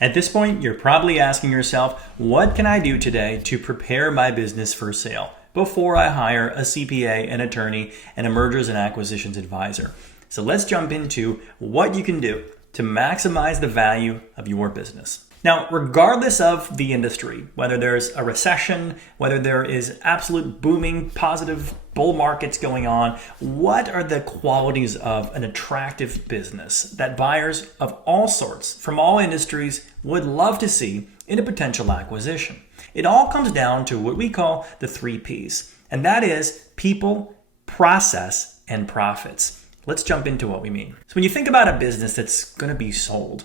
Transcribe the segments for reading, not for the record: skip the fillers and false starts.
At this point, you're probably asking yourself, what can I do today to prepare my business for sale before I hire a CPA, an attorney, and a mergers and acquisitions advisor? So let's jump into what you can do to maximize the value of your business. Now, regardless of the industry, whether there's a recession, whether there is absolute booming, positive bull markets going on, what are the qualities of an attractive business that buyers of all sorts, from all industries, would love to see in a potential acquisition? It all comes down to what we call the 3 Ps, and that is people, process, and profits. Let's jump into what we mean. So when you think about a business that's going to be sold,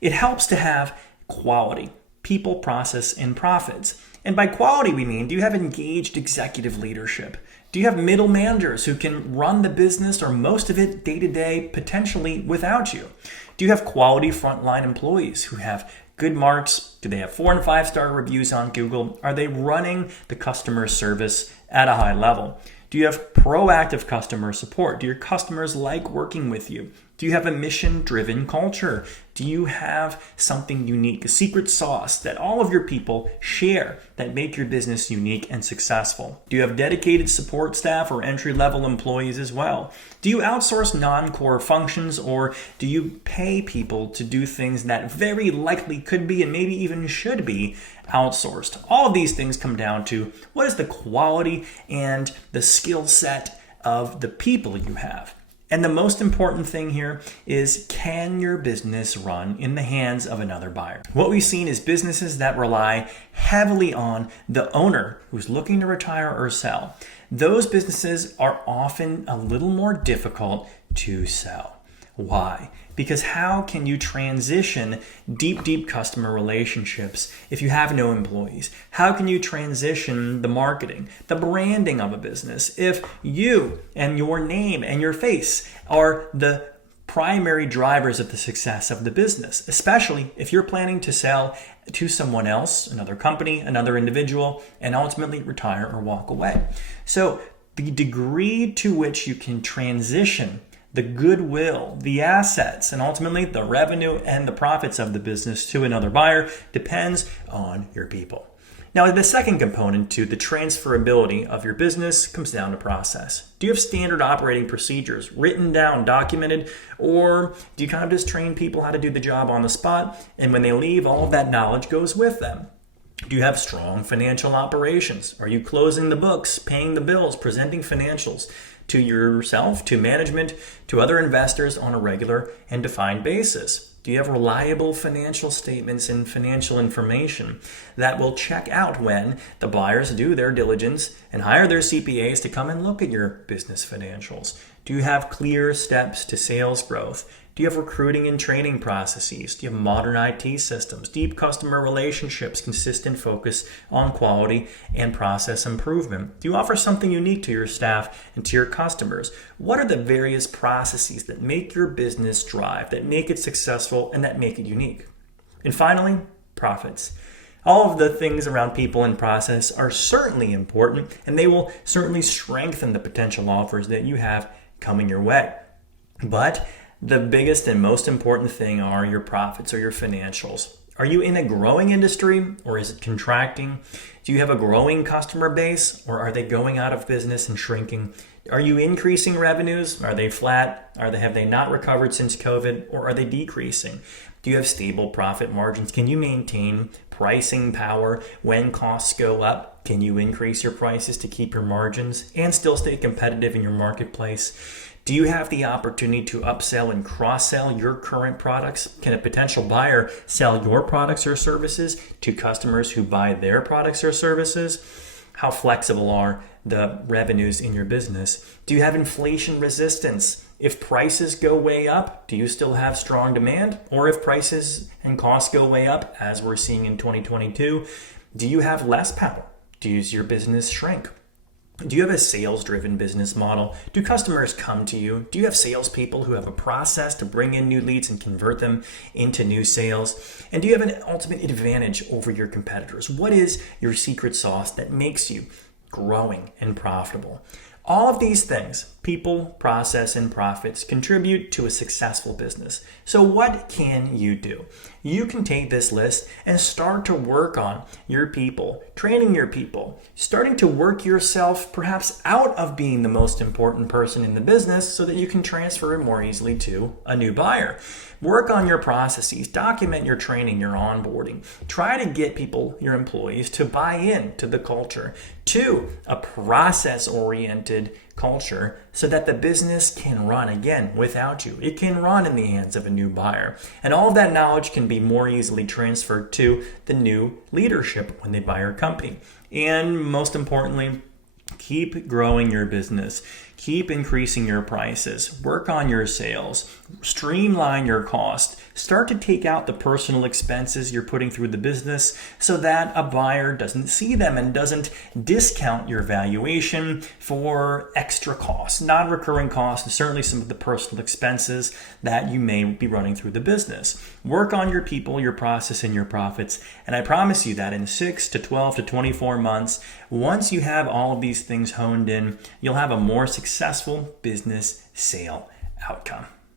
it helps to have quality, people, process, and profits. And by quality, we mean, do you have engaged executive leadership? Do you have middle managers who can run the business or most of it day to day, potentially without you? Do you have quality frontline employees who have good marks? Do they have 4 and 5-star reviews on Google? Are they running the customer service at a high level? Do you have proactive customer support? Do your customers like working with you? Do you have a mission-driven culture? Do you have something unique, a secret sauce that all of your people share that make your business unique and successful? Do you have dedicated support staff or entry-level employees as well? Do you outsource non-core functions, or do you pay people to do things that very likely could be and maybe even should be outsourced? All of these things come down to what is the quality and the skill set of the people you have. And the most important thing here is, can your business run in the hands of another buyer? What we've seen is businesses that rely heavily on the owner who's looking to retire or sell. Those businesses are often a little more difficult to sell. Why? Because how can you transition deep customer relationships if you have no employees? How can you transition the marketing, the branding of a business if you and your name and your face are the primary drivers of the success of the business, especially if you're planning to sell to someone else, another company, another individual, and ultimately retire or walk away? So the degree to which you can transition the goodwill, the assets, and ultimately the revenue and the profits of the business to another buyer depends on your people. Now, the second component to the transferability of your business comes down to process. Do you have standard operating procedures written down, documented, or do you kind of just train people how to do the job on the spot, and when they leave, all of that knowledge goes with them? Do you have strong financial operations? Are you closing the books, paying the bills, presenting financials to yourself, to management, to other investors on a regular and defined basis? Do you have reliable financial statements and financial information that will check out when the buyers do their diligence and hire their CPAs to come and look at your business financials? Do you have clear steps to sales growth? Do you have recruiting and training processes? Do you have modern IT systems, deep customer relationships, consistent focus on quality and process improvement? Do you offer something unique to your staff and to your customers? What are the various processes that make your business drive, that make it successful, and that make it unique? And finally, profits. All of the things around people and process are certainly important, and they will certainly strengthen the potential offers that you have coming your way. But the biggest and most important thing are your profits or your financials. Are you in a growing industry, or is it contracting? Do you have a growing customer base, or are they going out of business and shrinking? Are you increasing revenues? Are they flat? Have they not recovered since COVID, or are they decreasing? Do you have stable profit margins? Can you maintain pricing power when costs go up? Can you increase your prices to keep your margins and still stay competitive in your marketplace? Do you have the opportunity to upsell and cross-sell your current products? Can a potential buyer sell your products or services to customers who buy their products or services? How flexible are the revenues in your business? Do you have inflation resistance? If prices go way up, do you still have strong demand? Or if prices and costs go way up, as we're seeing in 2022, do you have less power? Does your business shrink? Do you have a sales-driven business model? Do customers come to you? Do you have salespeople who have a process to bring in new leads and convert them into new sales? And do you have an ultimate advantage over your competitors? What is your secret sauce that makes you growing and profitable? All of these things, people, process, and profits, contribute to a successful business. So what can you do? you can take this list and start to work on your people, training your people, starting to work yourself perhaps out of being the most important person in the business so that you can transfer more easily to a new buyer. Work on your processes, document your training, your onboarding. Try to get people, your employees, to buy in to the culture, to a process-oriented culture so that the business can run again without you. It can run in the hands of a new buyer. And all of that knowledge can be more easily transferred to the new leadership when they buy your company. And most importantly, keep growing your business. Keep increasing your prices. Work on your sales. Streamline your cost. Start to take out the personal expenses you're putting through the business so that a buyer doesn't see them and doesn't discount your valuation for extra costs, non-recurring costs, and certainly some of the personal expenses that you may be running through the business. Work on your people, your process, and your profits. And I promise you that in 6 to 12 to 24 months, once you have all of these things honed in, you'll have a more successful business sale outcome.